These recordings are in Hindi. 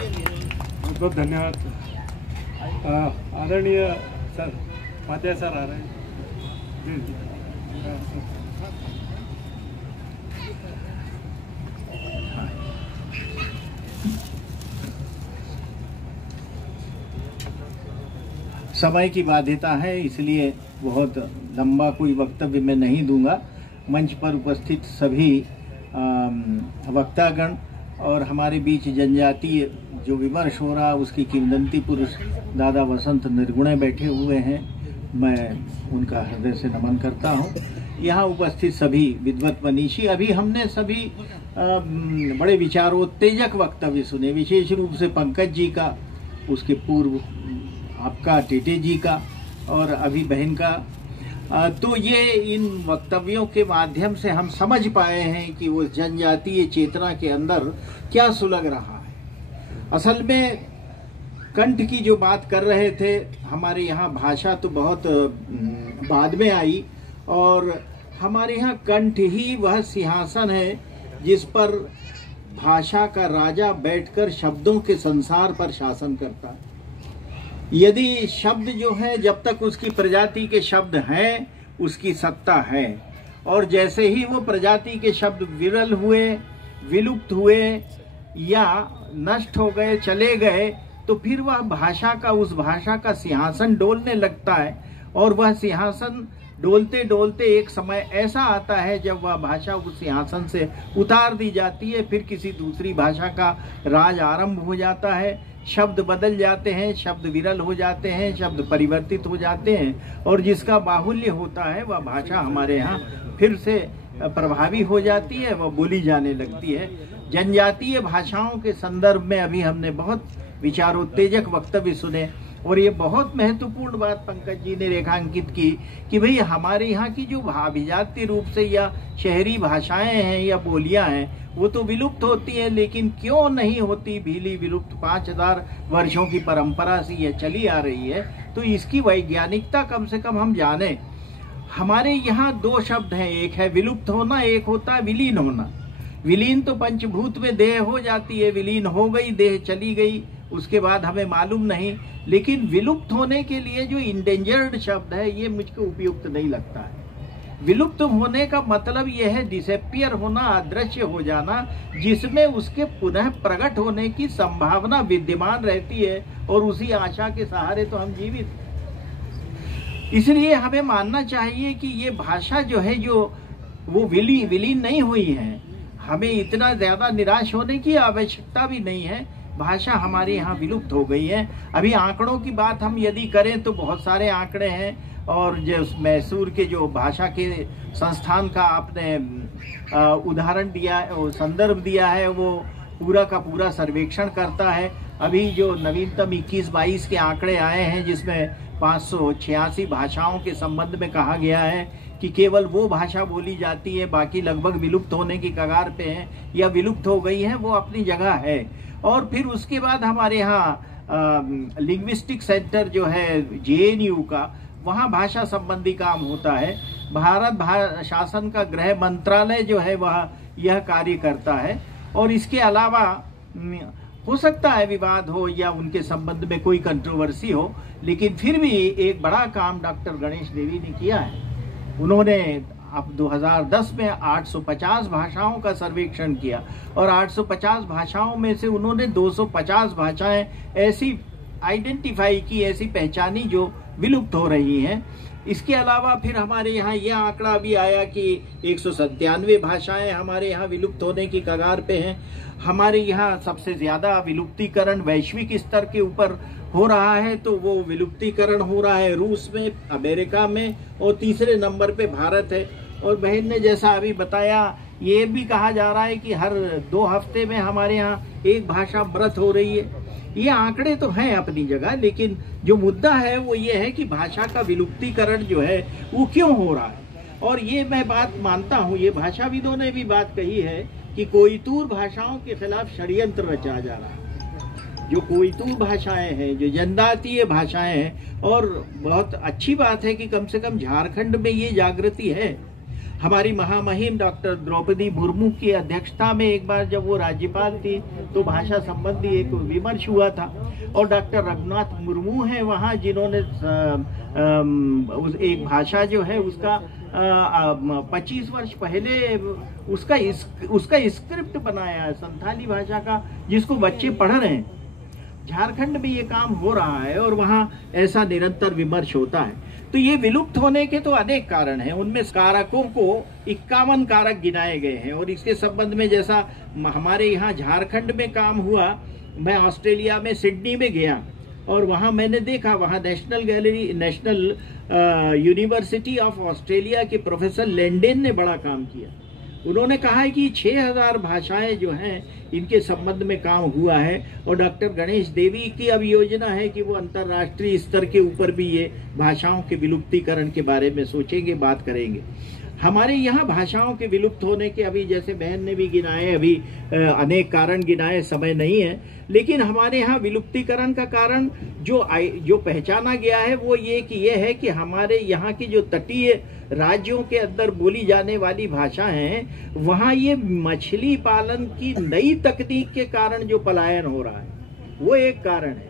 बहुत बहुत धन्यवाद। आदरणीय सर उपाध्याय सर आ रहे हैं। जी समय की बाध्यता है, इसलिए बहुत लंबा कोई वक्तव्य मैं नहीं दूंगा। मंच पर उपस्थित सभी वक्तागण और हमारे बीच जनजातीय जो विमर्श हो रहा उसकी किंवदंती पुरुष दादा वसंत निर्गुणे बैठे हुए हैं, मैं उनका हृदय से नमन करता हूं। यहाँ उपस्थित सभी विद्वत मनीषी, अभी हमने सभी बड़े विचारोत्तेजक वक्तव्य सुने, विशेष रूप से पंकज जी का, उसके पूर्व आपका टेटे जी का और अभी बहन का। तो ये इन वक्तव्यों के माध्यम से हम समझ पाए हैं कि वो जनजातीय चेतना के अंदर क्या सुलग रहा है। असल में कंठ की जो बात कर रहे थे, हमारे यहाँ भाषा तो बहुत बाद में आई और हमारे यहाँ कंठ ही वह सिंहासन है जिस पर भाषा का राजा बैठकर शब्दों के संसार पर शासन करता है। यदि शब्द जो है, जब तक उसकी प्रजाति के शब्द हैं उसकी सत्ता है, और जैसे ही वो प्रजाति के शब्द विरल हुए, विलुप्त हुए या नष्ट हो गए, चले गए, तो फिर वह भाषा का, उस भाषा का सिंहासन डोलने लगता है। और वह सिंहासन डोलते डोलते एक समय ऐसा आता है जब वह भाषा उस सिंहासन से उतार दी जाती है, फिर किसी दूसरी भाषा का राज आरंभ हो जाता है। शब्द बदल जाते हैं, शब्द विरल हो जाते हैं, शब्द परिवर्तित हो जाते हैं, और जिसका बाहुल्य होता है वह भाषा हमारे यहाँ फिर से प्रभावी हो जाती है, वह बोली जाने लगती है। जनजातीय भाषाओं के संदर्भ में अभी हमने बहुत विचारोत्तेजक वक्तव्य सुने, और ये बहुत महत्वपूर्ण बात पंकज जी ने रेखांकित की कि भाई हमारे यहाँ की जो अभिजातीय रूप से या शहरी भाषाएं हैं या बोलियां हैं वो तो विलुप्त होती है, लेकिन क्यों नहीं होती भीली विलुप्त? 5000 वर्षों की परंपरा से यह चली आ रही है, तो इसकी वैज्ञानिकता कम से कम हम जाने। हमारे यहाँ दो शब्द हैं, एक है विलुप्त होना, एक होता है विलीन होना। विलीन तो पंचभूत में देह हो जाती है, विलीन हो गई, देह चली गई, उसके बाद हमें मालूम नहीं। लेकिन विलुप्त होने के लिए जो इंडेंजर्ड शब्द है ये मुझको उपयुक्त नहीं लगता है। विलुप्त होने का मतलब यह है डिसअपियर होना, अदृश्य हो जाना, जिसमें उसके पुनः प्रकट होने की संभावना विद्यमान रहती है, और उसी आशा के सहारे तो हम जीवित। इसलिए हमें मानना चाहिए कि ये भाषा जो है जो वो विलीन नहीं हुई है। हमें इतना ज्यादा निराश होने की आवश्यकता भी नहीं है। भाषा हमारे यहाँ विलुप्त हो गई है। अभी आंकड़ों की बात हम यदि करें तो बहुत सारे आंकड़े हैं, और जो मैसूर के जो भाषा के संस्थान का आपने उदाहरण दिया, संदर्भ दिया है, वो पूरा का पूरा सर्वेक्षण करता है। अभी जो नवीनतम 21-22 के आंकड़े आए हैं जिसमें 586 भाषाओं के संबंध में कहा गया है कि केवल वो भाषा बोली जाती है, बाकी लगभग विलुप्त होने की कगार पे है या विलुप्त हो गई है, वो अपनी जगह है। और फिर उसके बाद हमारे यहाँ लिंग्विस्टिक सेंटर जो है JNU का, वहाँ भाषा संबंधी काम होता है। भारत शासन का गृह मंत्रालय जो है वह यह कार्य करता है। और इसके अलावा हो सकता है विवाद हो या उनके संबंध में कोई कंट्रोवर्सी हो, लेकिन फिर भी एक बड़ा काम डॉक्टर गणेश देवी ने किया है। उन्होंने अब 2010 में 850 भाषाओं का सर्वेक्षण किया, और 850 भाषाओं में से उन्होंने 250 भाषाएं ऐसी आइडेंटिफाई की, ऐसी पहचानी जो विलुप्त हो रही हैं। इसके अलावा फिर हमारे यहाँ यह आंकड़ा भी आया कि 197 भाषाएं हमारे यहाँ विलुप्त होने की कगार पे हैं। हमारे यहाँ सबसे ज्यादा विलुप्तीकरण वैश्विक स्तर के ऊपर हो रहा है, तो वो विलुप्तीकरण हो रहा है रूस में, अमेरिका में, और तीसरे नंबर पे भारत है। और बहन ने जैसा अभी बताया, ये भी कहा जा रहा है कि हर 2 हफ्ते में हमारे यहाँ एक भाषा मृत हो रही है। ये आंकड़े तो हैं अपनी जगह, लेकिन जो मुद्दा है वो ये है कि भाषा का विलुप्तीकरण जो है वो क्यों हो रहा है। और ये मैं बात मानता हूँ, ये भाषाविदों ने भी बात कही है कि कोइतूर भाषाओं के खिलाफ षड्यंत्र रचा जा रहा है। जो कोइतूर भाषाएं हैं, जो जनजातीय भाषाएं हैं, और बहुत अच्छी बात है कि कम से कम झारखंड में ये जागृति है। हमारी महामहिम डॉक्टर द्रौपदी मुर्मू की अध्यक्षता में एक बार जब वो राज्यपाल थी तो भाषा संबंधी एक विमर्श हुआ था, और डॉक्टर रघुनाथ मुर्मू हैं वहाँ जिन्होंने एक भाषा जो है उसका 25 वर्ष पहले उसका स्क्रिप्ट बनाया है संथाली भाषा का, जिसको बच्चे पढ़ रहे हैं। झारखंड में ये काम हो रहा है और वहाँ ऐसा निरंतर विमर्श होता है। तो ये विलुप्त होने के तो अनेक कारण हैं, उनमें कारकों को 51 कारक गिनाए गए हैं। और इसके संबंध में जैसा हमारे यहाँ झारखंड में काम हुआ, मैं ऑस्ट्रेलिया में सिडनी में गया और वहाँ मैंने देखा, वहाँ नेशनल यूनिवर्सिटी ऑफ ऑस्ट्रेलिया के प्रोफेसर लैंडेन ने बड़ा काम किया। उन्होंने कहा है कि 6000 भाषाएं जो हैं इनके संबंध में काम हुआ है, और डॉक्टर गणेश देवी की अब योजना है कि वो अंतर्राष्ट्रीय स्तर के ऊपर भी ये भाषाओं के विलुप्तीकरण के बारे में सोचेंगे, बात करेंगे। हमारे यहाँ भाषाओं के विलुप्त होने के अभी जैसे बहन ने भी गिनाए, अभी अनेक कारण गिनाए, समय नहीं है, लेकिन हमारे यहाँ विलुप्तीकरण का कारण जो पहचाना गया है वो ये है कि हमारे यहाँ की जो तटीय राज्यों के अंदर बोली जाने वाली भाषा हैं, वहाँ ये मछली पालन की नई तकनीक के कारण जो पलायन हो रहा है वो एक कारण है।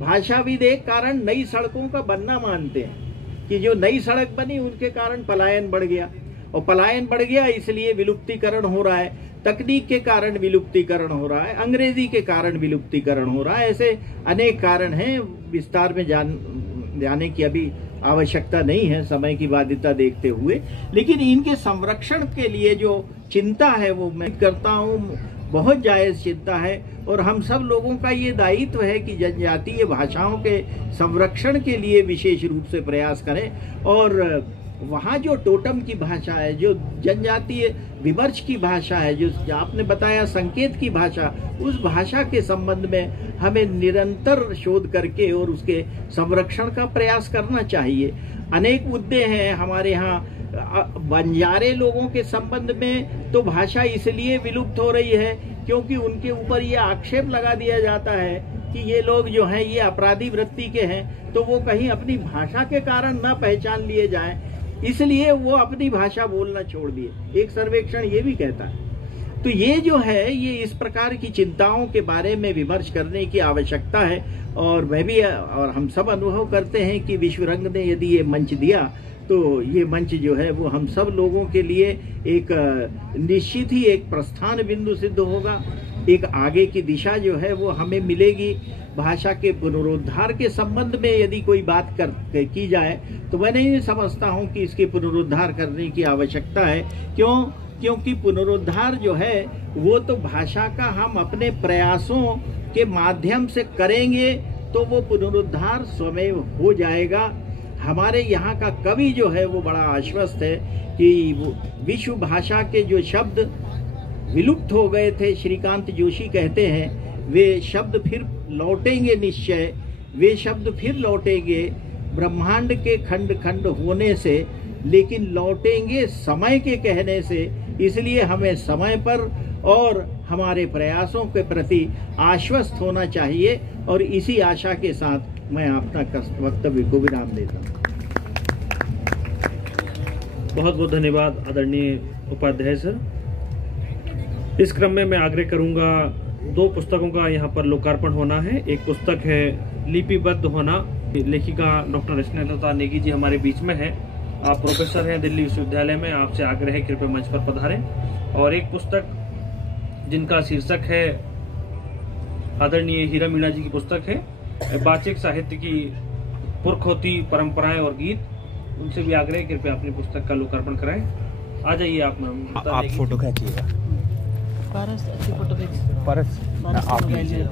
भाषाविद एक कारण नई सड़कों का बनना मानते हैं कि जो नई सड़क बनी उनके कारण पलायन बढ़ गया, और पलायन बढ़ गया इसलिए विलुप्तीकरण हो रहा है। तकनीक के कारण विलुप्तीकरण हो रहा है, अंग्रेजी के कारण विलुप्तीकरण हो रहा है। ऐसे अनेक कारण हैं, विस्तार में जाने की अभी आवश्यकता नहीं है समय की बाध्यता देखते हुए, लेकिन इनके संरक्षण के लिए जो चिंता है वो मैं करता हूँ, बहुत जायज चिंता है। और हम सब लोगों का ये दायित्व है कि जनजातीय भाषाओं के संरक्षण के लिए विशेष रूप से प्रयास करें। और वहाँ जो टोटम की भाषा है, जो जनजातीय विमर्श की भाषा है, जो आपने बताया संकेत की भाषा, उस भाषा के संबंध में हमें निरंतर शोध करके और उसके संरक्षण का प्रयास करना चाहिए। अनेक मुद्दे हैं हमारे यहाँ। बंजारे लोगों के संबंध में तो भाषा इसलिए विलुप्त हो रही है क्योंकि उनके ऊपर ये आक्षेप लगा दिया जाता है कि ये लोग जो हैं ये अपराधी वृत्ति के हैं, तो वो कहीं अपनी भाषा के कारण न पहचान लिए जाएं, इसलिए वो अपनी भाषा बोलना छोड़ दिए। एक सर्वेक्षण ये भी कहता है। तो ये जो है ये इस प्रकार की चिंताओं के बारे में विमर्श करने की आवश्यकता है। और मैं भी और हम सब अनुभव करते हैं कि विश्व रंग ने यदि ये मंच दिया तो ये मंच जो है वो हम सब लोगों के लिए एक निश्चित ही एक प्रस्थान बिंदु सिद्ध होगा। एक आगे की दिशा जो है वो हमें मिलेगी। भाषा के पुनरुद्धार के संबंध में यदि कोई बात की जाए तो मैं नहीं समझता हूं कि इसके पुनरुद्धार करने की आवश्यकता है। क्योंकि पुनरुद्धार जो है वो तो भाषा का हम अपने प्रयासों के माध्यम से करेंगे तो वो पुनरुद्धार स्वयं हो जाएगा। हमारे यहाँ का कवि जो है वो बड़ा आश्वस्त है कि विश्व भाषा के जो शब्द विलुप्त हो गए थे, श्रीकांत जोशी कहते हैं, वे शब्द फिर लौटेंगे निश्चय, वे शब्द फिर लौटेंगे ब्रह्मांड के खंड खंड होने से, लेकिन लौटेंगे समय के कहने से। इसलिए हमें समय पर और हमारे प्रयासों के प्रति आश्वस्त होना चाहिए। और इसी आशा के साथ मैं अपना वक्तव्य को विराम देता हूँ। बहुत बहुत धन्यवाद आदरणीय उपाध्याय सर। इस क्रम में मैं आग्रह करूंगा, 2 पुस्तकों का यहाँ पर लोकार्पण होना है। एक पुस्तक है लिपिबद्ध होना, लेखिका डॉक्टर रचना नेगी जी हमारे बीच में है। आप प्रोफेसर हैं दिल्ली विश्वविद्यालय में, आपसे आग्रह है कृपया मंच पर पधारें। और एक पुस्तक जिनका शीर्षक है आदरणीय हीरा मीणा जी की पुस्तक है वाचिक साहित्य की पुरखोती परंपराएं और गीत, उनसे भी आग्रह कृपया अपनी पुस्तक का लोकार्पण कराएं। आ जाइए आप फोटो खींचिएगा। पारस अच्छी फोटो खींच। पारस आप लीजिए।